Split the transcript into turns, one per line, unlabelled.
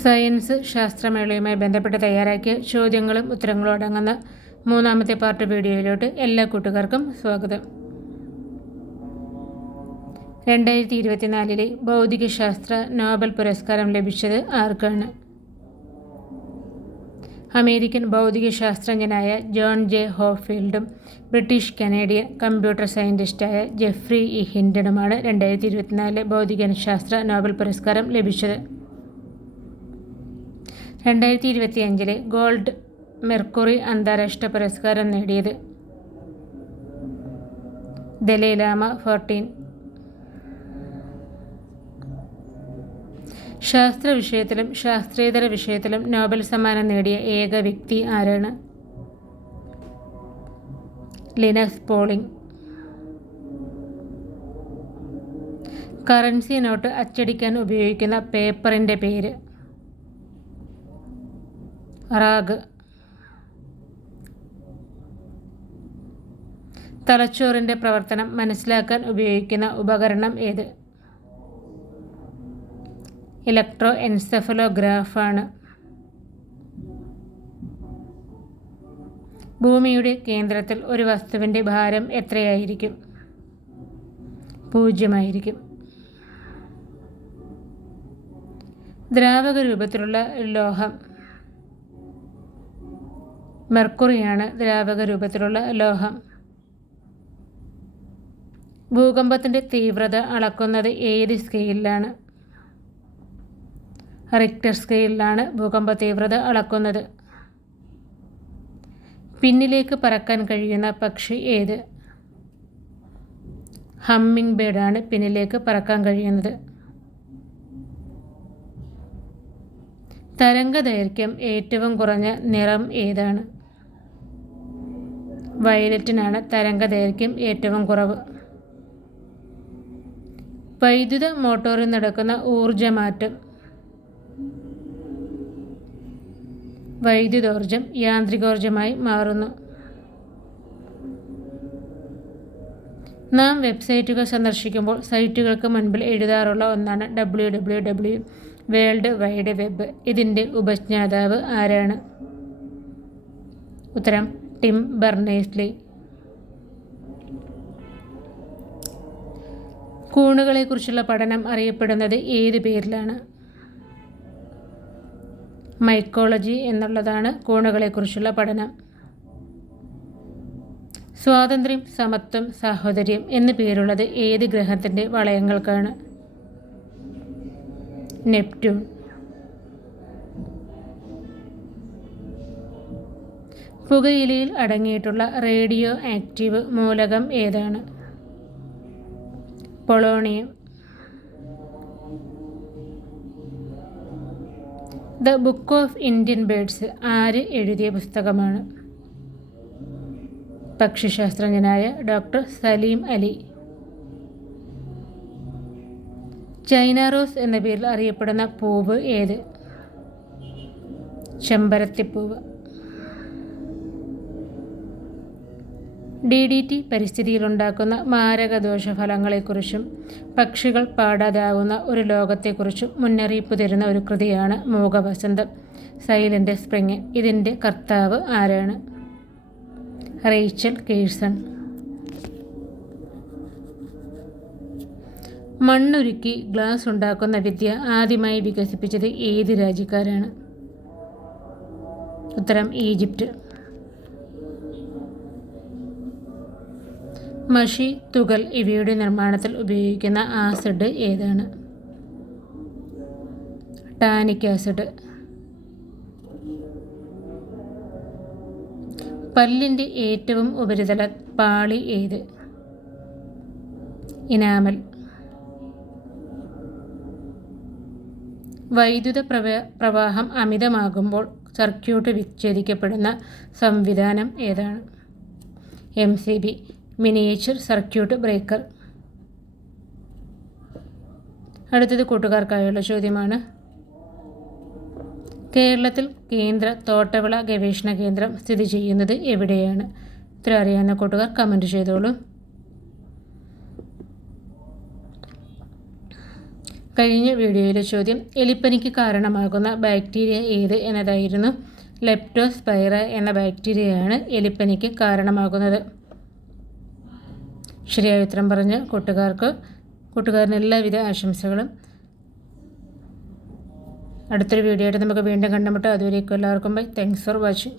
Science ശാസ്ത്രമേളയുമായി ബന്ധപ്പെട്ട് തയ്യാറാക്കിയ ചോദ്യങ്ങളും ഉത്തരങ്ങളും അടങ്ങുന്ന മൂന്നാമത്തെ പാർട്ട് വീഡിയോയിലോട്ട് എല്ലാ കൂട്ടുകാർക്കും സ്വാഗതം. രണ്ടായിരത്തി ഇരുപത്തിനാലിലെ ഭൗതികശാസ്ത്ര നോബൽ പുരസ്കാരം ലഭിച്ചത് ആർക്കാണ്? അമേരിക്കൻ ഭൗതികശാസ്ത്രജ്ഞനായ ജോൺ ജെ ഹോഫീൽഡും ബ്രിട്ടീഷ് കനേഡിയൻ കമ്പ്യൂട്ടർ സയന്റിസ്റ്റായ ജെഫ്രി ഇ ഹിൻഡനുമാണ് രണ്ടായിരത്തി ഇരുപത്തിനാലിലെ ഭൗതികശാസ്ത്ര നോബൽ പുരസ്കാരം ലഭിച്ചത്. രണ്ടായിരത്തി ഇരുപത്തിയഞ്ചിലെ ഗോൾഡ് മെർക്കുറി അന്താരാഷ്ട്ര പുരസ്കാരം നേടിയത് ദലൈലാമ ഫോർട്ടീൻ. ശാസ്ത്ര വിഷയത്തിലും ശാസ്ത്രീയതര വിഷയത്തിലും നോബൽ സമ്മാനം നേടിയ ഏക വ്യക്തി ആരാണ്? Linus Pauling. കറൻസി നോട്ട് അച്ചടിക്കാൻ ഉപയോഗിക്കുന്ന പേപ്പറിന്റെ പേര്. റാഗ്. തലച്ചോറിന്റെ പ്രവർത്തനം മനസ്സിലാക്കാൻ ഉപയോഗിക്കുന്ന ഉപകരണം ഏത്? ഇലക്ട്രോ എൻസെഫലോഗ്രാഫാണ് ഭൂമിയുടെ കേന്ദ്രത്തിൽ ഒരു വസ്തുവിന്റെ ഭാരം എത്രയായിരിക്കും? പൂജ്യമായിരിക്കും. ദ്രാവക രൂപത്തിലുള്ള ലോഹം മെർക്കുറിയാണ് ദ്രാവക രൂപത്തിലുള്ള ലോഹം. ഭൂകമ്പത്തിന്റെ തീവ്രത അളക്കുന്നത് ഏത് സ്കെയിലാണ് റിക്ടർ സ്കെയിലാണ് ഭൂകമ്പ തീവ്രത അളക്കുന്നത്. പിന്നിലേക്ക് പറക്കാൻ കഴിയുന്ന പക്ഷി ഏത്? ഹമ്മിങ് ബേഡാണ് പിന്നിലേക്ക് പറക്കാൻ കഴിയുന്നത്. തരംഗ ദൈർഘ്യം ഏറ്റവും കുറഞ്ഞ നിറം ഏതാണ്? വയലറ്റിനാണ് തരംഗ ദൈർഘ്യം ഏറ്റവും കുറവ്. വൈദ്യുത മോട്ടോറിൽ നടക്കുന്ന ഊർജമാറ്റം വൈദ്യുതോർജം യാന്ത്രികോർജമായി മാറുന്നു. നാം വെബ്സൈറ്റുകൾ സന്ദർശിക്കുമ്പോൾ സൈറ്റുകൾക്ക് മുൻപിൽ എഴുതാറുള്ള ഒന്നാണ് W W W world wide web. ഇതിന്റെ ഉപജ്ഞാതാവ് ആരാണ്? ഉത്തരം ടിം ബെർണേഴ്സ്ലി കൂണുകളെക്കുറിച്ചുള്ള പഠനം അറിയപ്പെടുന്നത് ഏത് പേരിലാണ്? മൈക്കോളജി എന്നുള്ളതാണ് കൂണുകളെക്കുറിച്ചുള്ള പഠനം. സ്വാതന്ത്ര്യം സമത്വം സാഹോദര്യം എന്ന് പേരുള്ളത് ഏത് ഗ്രഹത്തിന്റെ വളയങ്ങൾക്കാണ്? നെപ്റ്റ്യൂൺ. പുകയിലയിൽ അടങ്ങിയിട്ടുള്ള റേഡിയോ ആക്റ്റീവ് മൂലകം ഏതാണ്? Polonium. The book of Indian birds ആര് എഴുതിയ പുസ്തകമാണ്? പക്ഷിശാസ്ത്രജ്ഞനായ doctor Salim Ali. China rose എന്ന പേരിൽ അറിയപ്പെടുന്ന പൂവ് ഏത്? ചെമ്പരത്തിപ്പൂവ്. ഡി ഡി ടി പരിസ്ഥിതിയിലുണ്ടാക്കുന്ന മാരക ദോഷഫലങ്ങളെക്കുറിച്ചും പക്ഷികൾ പാടാതാവുന്ന ഒരു ലോകത്തെക്കുറിച്ചും മുന്നറിയിപ്പ് തരുന്ന ഒരു കൃതിയാണ് മൂകവസന്തം. Silent spring. ഇതിന്റെ കർത്താവ് ആരാണ്? Rachel Carson. മണ്ണുരുക്കി ഗ്ലാസ് ഉണ്ടാക്കുന്ന വിദ്യ ആദ്യമായി വികസിപ്പിച്ചത് ഏത് രാജ്യക്കാരാണ്? ഉത്തരം ഈജിപ്റ്റ്. മഷി തുകൽ ഇവയുടെ നിർമ്മാണത്തിൽ ഉപയോഗിക്കുന്ന ആസിഡ് ഏതാണ്? Tannic acid. പല്ലിന്റെ ഏറ്റവും ഉപരിതല പാളി ഏത്? ഇനാമൽ. വൈദ്യുത പ്രവാഹം അമിതമാകുമ്പോൾ സർക്യൂട്ട് വിച്ഛേദിക്കപ്പെടുന്ന സംവിധാനം ഏതാണ്? M C B. Miniature circuit breaker. അടുത്തത് കൂട്ടുകാർക്കായുള്ള ചോദ്യമാണ്. കേരളത്തിൽ കേന്ദ്ര തോട്ടവിള ഗവേഷണ കേന്ദ്രം സ്ഥിതി ചെയ്യുന്നത് എവിടെയാണ്? ഇത്ര അറിയാവുന്ന കൂട്ടുകാർ കമന്റ് ചെയ്തോളൂ. കഴിഞ്ഞ വീഡിയോയിലെ ചോദ്യം എലിപ്പനിക്ക് കാരണമാകുന്ന ബാക്ടീരിയ ഏത് എന്നതായിരുന്നു. ലെപ്റ്റോസ്പൈറ എന്ന ബാക്ടീരിയയാണ് എലിപ്പനിക്ക് കാരണമാകുന്നത്. ശരിയായ ഉത്തരം പറഞ്ഞ കൂട്ടുകാർക്ക് കൂട്ടുകാരന് എല്ലാവിധ ആശംസകളും. അടുത്തൊരു വീഡിയോ ആയിട്ട് നമുക്ക് വീണ്ടും കണ്ടുമുട്ടാം. അതുവരേക്കും എല്ലാവർക്കും ബൈ. Thanks for watching